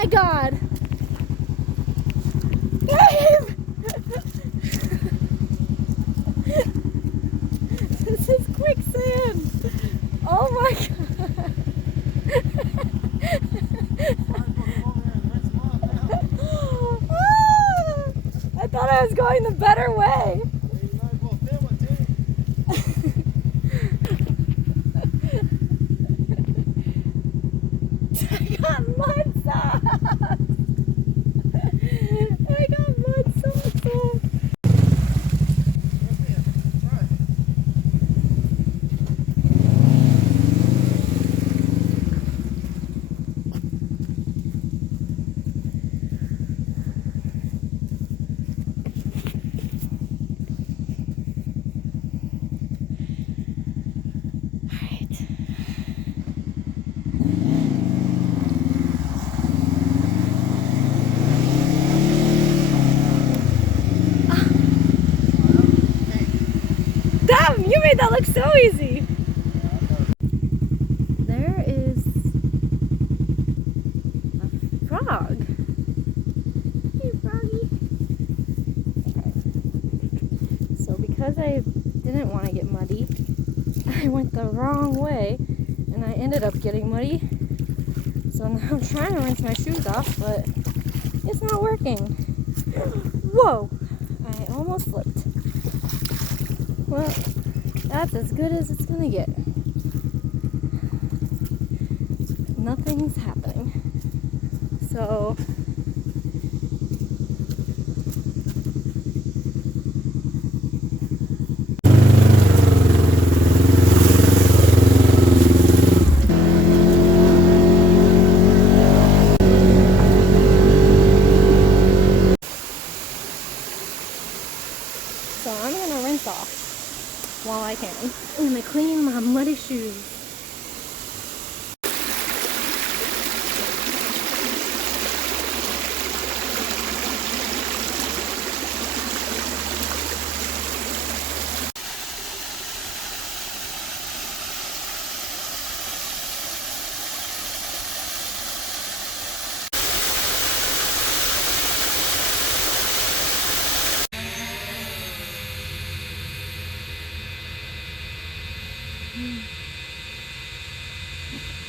my God! Babe! This is quicksand! Oh my God! I thought I was going the better way. I got mud sauce. I got mud sauce. Damn, you made that look so easy. There is a frog. Hey, froggy. Okay. So because I didn't want to get muddy, I went the wrong way and I ended up getting muddy. So now I'm trying to rinse my shoes off, but it's not working. Whoa! I almost slipped. Well, that's as good as it's gonna get. Nothing's happening. So I'm gonna rinse off while I can. I'm gonna clean my muddy shoes.